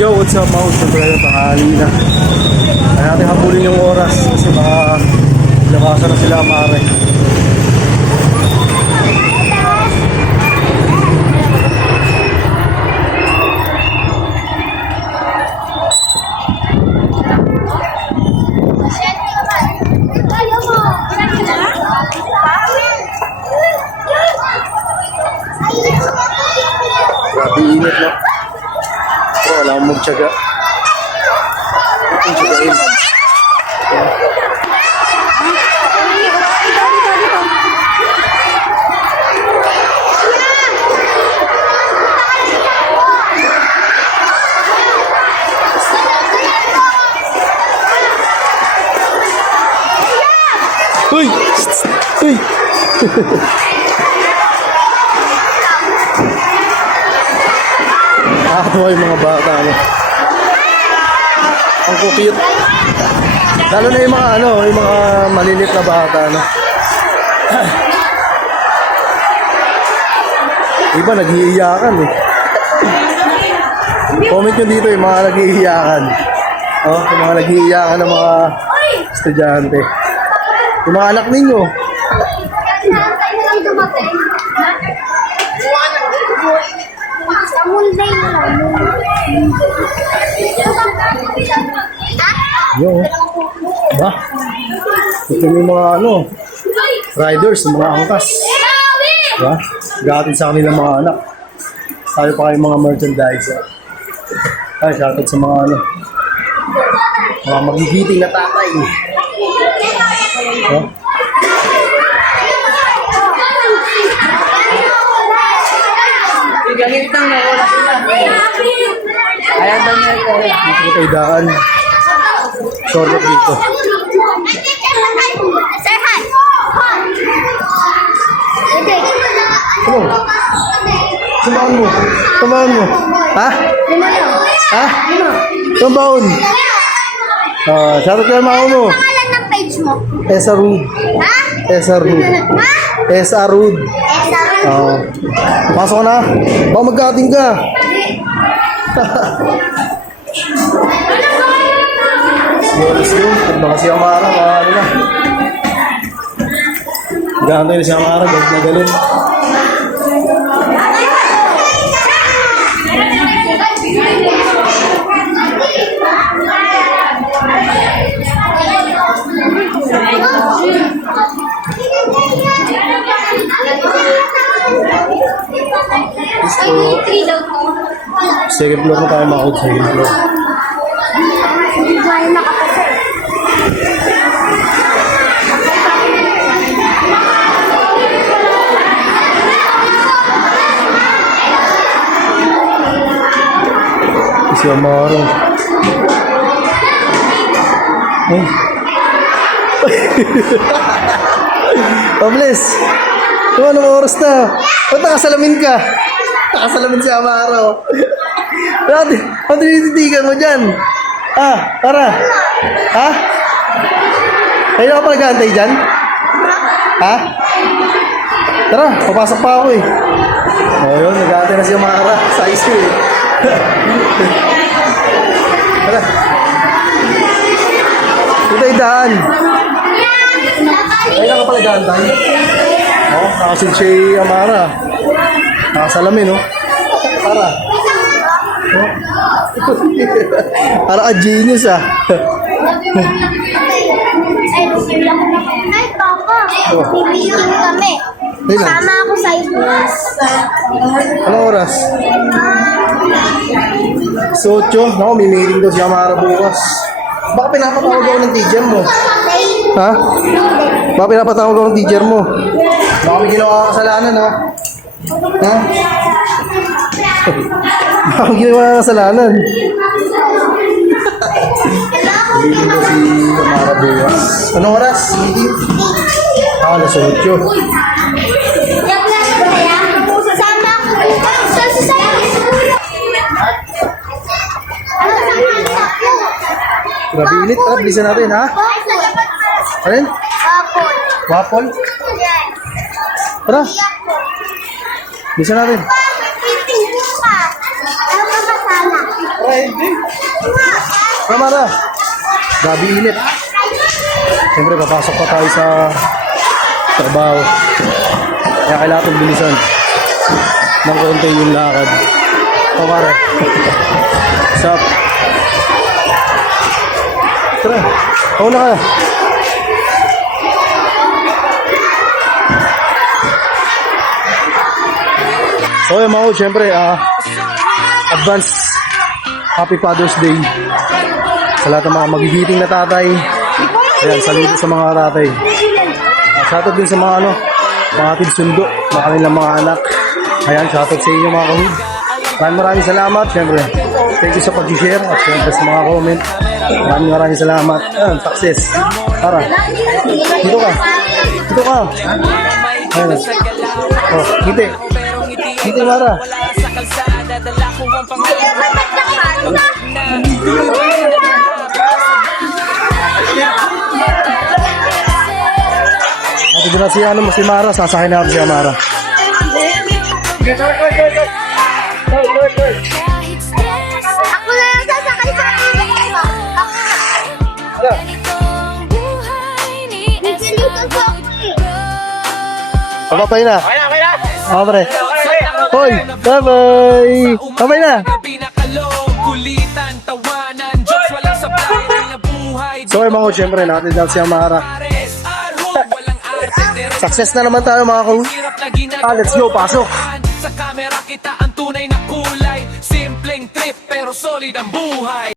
Yo, what's up mga siyempre, tanghali na. Kaya natin habulin yung oras kasi baka labasan na sila mare. Grabe init na. Wala akong magtsaga. Ang tsagain. Uy! Uy! Nakakatawa yung mga bata, ano. Ang cute. Lalo na yung mga, yung mga malilit na bata, ano. Iba, nag-iiyakan, eh. Comment nyo dito yung mga nag-iiyakan. Oh, yung mga nag-iiyakan ng mga estudyante. Yung mga anak ninyo. Yo. Ba? Ito yung mga riders, mga angkas. Ba? Gatin sa kanilang mga anak. Tayo pa kayong mga merchandise. Ay, shoutout sa mga mga magigiting na tatay. Ba? Gahintang na wala sila. Ayaw ba niya ito? Dito ko tayo daan. Shortcut dito. Sir, hi! Ano? Samahan mo. Samahan mo. Ha? Ha? Samahan. Shoutout kayo mga mo. Pangalan ng page mo? Esa Rud. Ha? Esa Rud. Ha? Esa Rud. Pasok na. Baka magkating ka. Let's go. Baka si Amara, na. Gano'n na si Amara, galit na galit. Second floor na tayo makakot sa second floor. Si Amaro. Ay. Pables. Kung anong oras na? Ba't nakasalamin ka? Nakasalamin si Amaro. Ano tinititigan mo dyan? Tara. Ha? Kayo ka pa nag-aantay dyan? Ha? Tara, papasok pa ako eh. Yun, nag-aantay na si Amara sa ICU eh. Tara. Ito yung daan. Kayo ka pa nag-aantay? Nakasid si Amara. Nakasalamin, Tara. Para ka genius Ay, Papa. Meeting kami. Sama ako sa iyo. Anong oras? So, may meeting daw si Amara bukas. Baka pinapatawag ako ng teacher mo. Ha? Baka pinapatawag ako ng teacher mo. Baka may ginawa ka kasalanan, ha? Ha? Baka may ginawa ka kasalanan. Meeting ko si Amara bukas. Anong oras? Meeting? Alas 8. Sama ko. Grabe init. Tara, bilisan natin, ha? Alin? Apple. Waffle? Tara, bilisan natin. Tara, Mara. Grabe init. Siyempre, papasok pa tayo sa trabaho. Kaya kailangan itong bilisan. Nang konti yung lakad. O, Mara. Sup? Tara, pauna ka. So, yung mga siyempre, advance Happy Father's Day sa lahat ng mga magigiting na tatay. Ayan, saludo sa mga tatay. Shoutout din sa mga mga atid sundo, mga kanilang mga anak. Ayan, shoutout sa inyo mga kahug. Maraming salamat, siyempre. Thank you sa pag-share at siyempre sa mga comment. Maraming salamat. Ayan, success. Tara. Dito ka. Dito ka. Ayan. Oh, ngiti. Ngiti, Mara. Ate dyan na si Mara, sasakay natin si Amara. Ako na lang sasakay sa kanila. Nagsilito po ako eh. Papay na. Okay, pre. Hoy, bye-bye. Papay na. So, mga ko, syempre, natin dahil si Amara. Success na naman tayo, mga ko. Let's go, pasok. Sa camera kita ang tunay na kulay. Simpleng trip pero solid ang buhay.